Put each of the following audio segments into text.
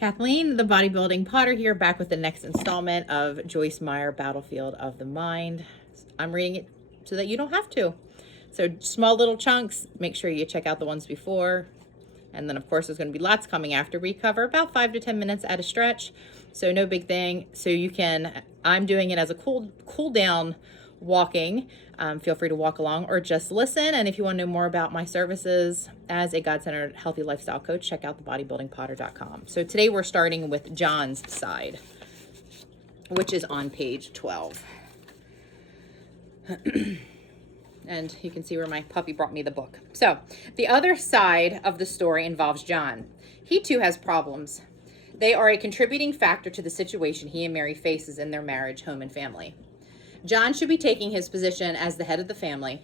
Kathleen, the bodybuilding Potter here, back with the next installment of Joyce Meyer, Battlefield of the Mind. I'm reading it so that you don't have to. So small little chunks, make sure you check out the ones before. And then of course there's going to be lots coming after. We cover about 5 to 10 minutes at a stretch. So no big thing. So you can, I'm doing it as a cool down walking. Feel free to walk along or just listen. And if you want to know more about my services as a God-centered healthy lifestyle coach, check out thebodybuildingpotter.com. So today we're starting with John's side, which is on page 12. And you can see where my puppy brought me the book. So the other side of the story involves John. He too has problems. They are a contributing factor to the situation he and Mary faces in their marriage, home, and family. John should be taking his position as the head of the family.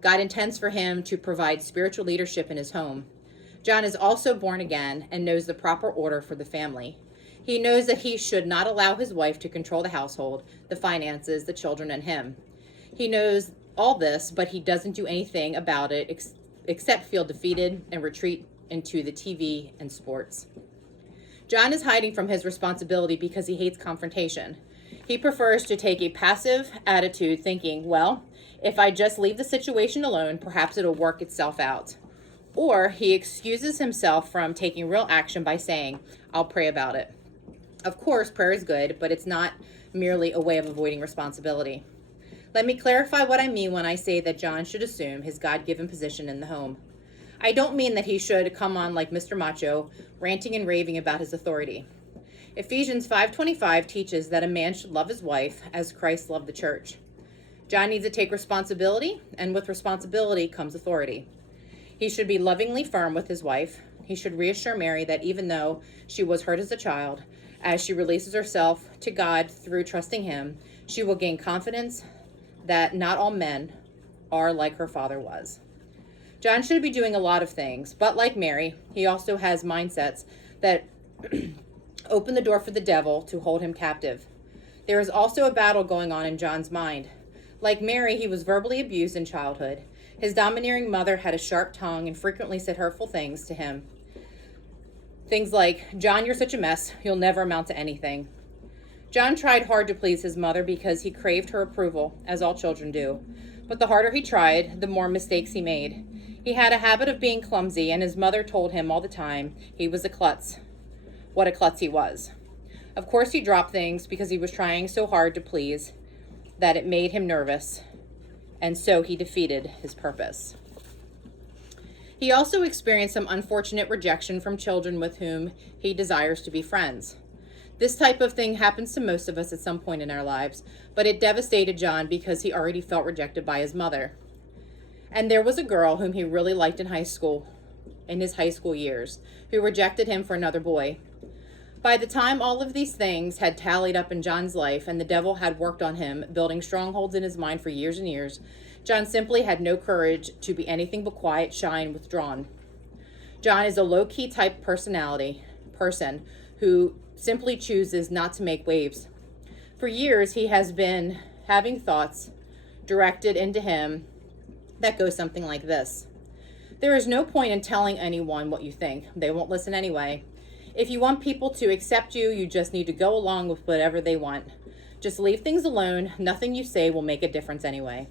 God intends for him to provide spiritual leadership in his home. John is also born again and knows the proper order for the family. He knows that he should not allow his wife to control the household, the finances, the children, and him. He knows all this, but he doesn't do anything about it except feel defeated and retreat into the TV and sports. John is hiding from his responsibility because he hates confrontation. He prefers to take a passive attitude, thinking, well, if I just leave the situation alone, perhaps it'll work itself out. Or he excuses himself from taking real action by saying, I'll pray about it. Of course, prayer is good, but it's not merely a way of avoiding responsibility. Let me clarify what I mean when I say that John should assume his God-given position in the home. I don't mean that he should come on like Mr. Macho, ranting and raving about his authority. Ephesians 5:25 teaches that a man should love his wife as Christ loved the church. John needs to take responsibility, and with responsibility comes authority. He should be lovingly firm with his wife. He should reassure Mary that even though she was hurt as a child, as she releases herself to God through trusting him, she will gain confidence that not all men are like her father was. John should be doing a lot of things, but like Mary, he also has mindsets that open the door for the devil to hold him captive. There is also a battle going on in John's mind. Like Mary, he was verbally abused in childhood. His domineering mother had a sharp tongue and frequently said hurtful things to him. Things like, John, you're such a mess. You'll never amount to anything. John tried hard to please his mother because he craved her approval, as all children do. But the harder he tried, the more mistakes he made. He had a habit of being clumsy, and his mother told him all the time he was a klutz. What a klutz he was. Of course, he dropped things because he was trying so hard to please that it made him nervous, and so he defeated his purpose. He also experienced some unfortunate rejection from children with whom he desires to be friends. This type of thing happens to most of us at some point in our lives, but it devastated John because he already felt rejected by his mother. And there was a girl whom he really liked in his high school years, who rejected him for another boy. By the time all of these things had tallied up in John's life and the devil had worked on him, building strongholds in his mind for years and years, John simply had no courage to be anything but quiet, shy, and withdrawn. John is a low-key type person who simply chooses not to make waves. For years, he has been having thoughts directed into him that go something like this. There is no point in telling anyone what you think. They won't listen anyway. If you want people to accept you, you just need to go along with whatever they want. Just leave things alone. Nothing you say will make a difference anyway.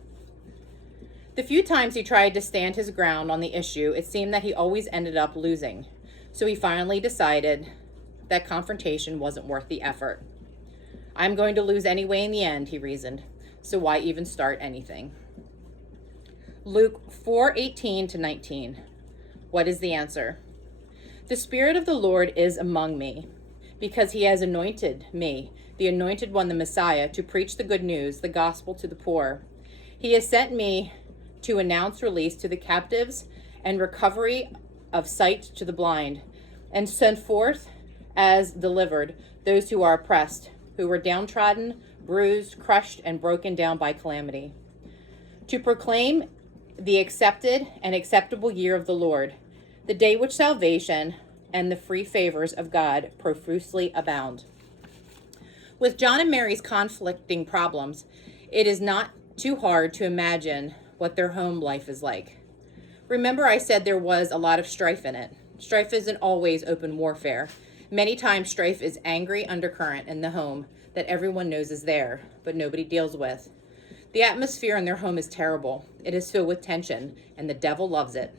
The few times he tried to stand his ground on the issue, it seemed that he always ended up losing. So he finally decided that confrontation wasn't worth the effort. I'm going to lose anyway in the end, he reasoned. So why even start anything? Luke 4:18 to 19. What is the answer? The Spirit of the Lord is among me, because he has anointed me, the anointed one, the Messiah, to preach the good news, the gospel to the poor. He has sent me to announce release to the captives and recovery of sight to the blind, and send forth as delivered those who are oppressed, who were downtrodden, bruised, crushed, and broken down by calamity. To proclaim the accepted and acceptable year of the Lord, the day which salvation and the free favors of God profusely abound. With John and Mary's conflicting problems, it is not too hard to imagine what their home life is like. Remember, I said there was a lot of strife in it. Strife isn't always open warfare. Many times, strife is angry undercurrent in the home that everyone knows is there, but nobody deals with. The atmosphere in their home is terrible. It is filled with tension, and the devil loves it.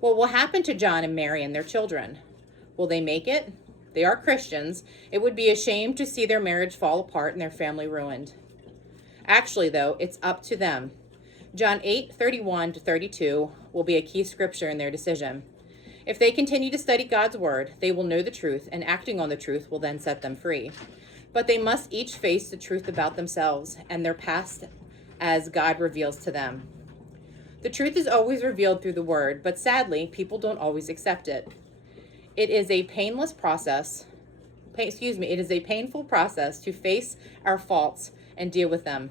What will happen to John and Mary and their children? Will they make it? They are Christians. It would be a shame to see their marriage fall apart and their family ruined. Actually, though, it's up to them. John 8:31-32 will be a key scripture in their decision. If they continue to study God's word, they will know the truth, and acting on the truth will then set them free. But they must each face the truth about themselves and their past as God reveals to them. The truth is always revealed through the word, but sadly, people don't always accept it. It is a painful process to face our faults and deal with them.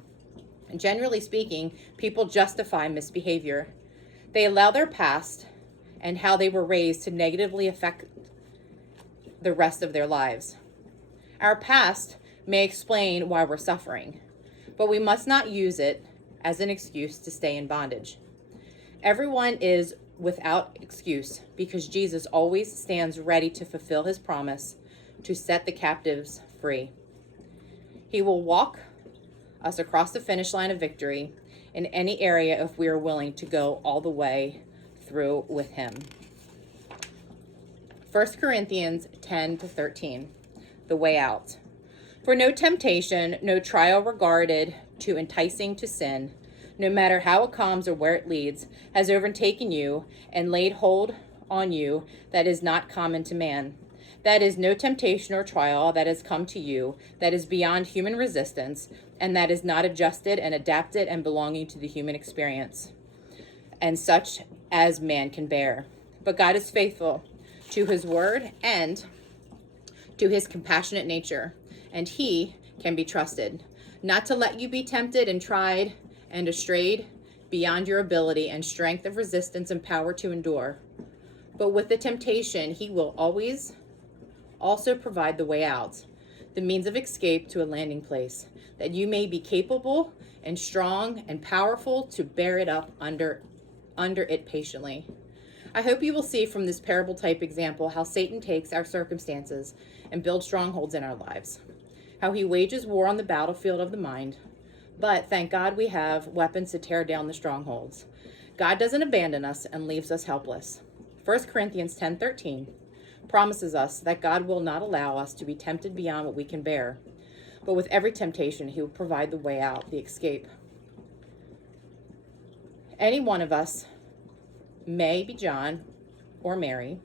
And generally speaking, people justify misbehavior. They allow their past and how they were raised to negatively affect the rest of their lives. Our past may explain why we're suffering, but we must not use it as an excuse to stay in bondage. Everyone is without excuse because Jesus always stands ready to fulfill his promise to set the captives free. He will walk us across the finish line of victory in any area if we are willing to go all the way through with him. 1 Corinthians 10-13, the way out. For no temptation, no trial regarded too enticing to sin, no matter how it comes or where it leads, has overtaken you and laid hold on you that is not common to man. That is no temptation or trial that has come to you that is beyond human resistance, and that is not adjusted and adapted and belonging to the human experience, and such as man can bear. But God is faithful to his word and to his compassionate nature, and he can be trusted, not to let you be tempted and tried and strayed beyond your ability and strength of resistance and power to endure. But with the temptation, he will always also provide the way out, the means of escape to a landing place, that you may be capable and strong and powerful to bear it up under it patiently. I hope you will see from this parable type example how Satan takes our circumstances and builds strongholds in our lives, how he wages war on the battlefield of the mind. But thank God we have weapons to tear down the strongholds. God doesn't abandon us and leaves us helpless. 1 Corinthians 10:13 promises us that God will not allow us to be tempted beyond what we can bear, but with every temptation, he will provide the way out, the escape. Any one of us may be John or Mary.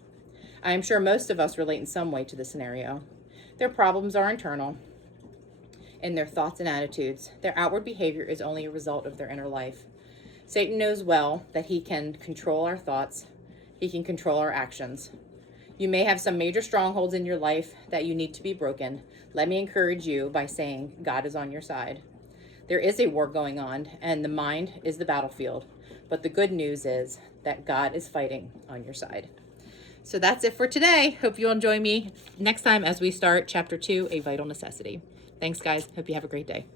I am sure most of us relate in some way to the scenario. Their problems are internal in their thoughts and attitudes. Their outward behavior is only a result of their inner life. Satan knows well that he can control our thoughts. He can control our actions. You may have some major strongholds in your life that you need to be broken. Let me encourage you by saying God is on your side. There is a war going on, and the mind is the battlefield. But the good news is that God is fighting on your side. So that's it for today. Hope you'll join me next time as we start Chapter 2, A Vital Necessity. Thanks, guys. Hope you have a great day.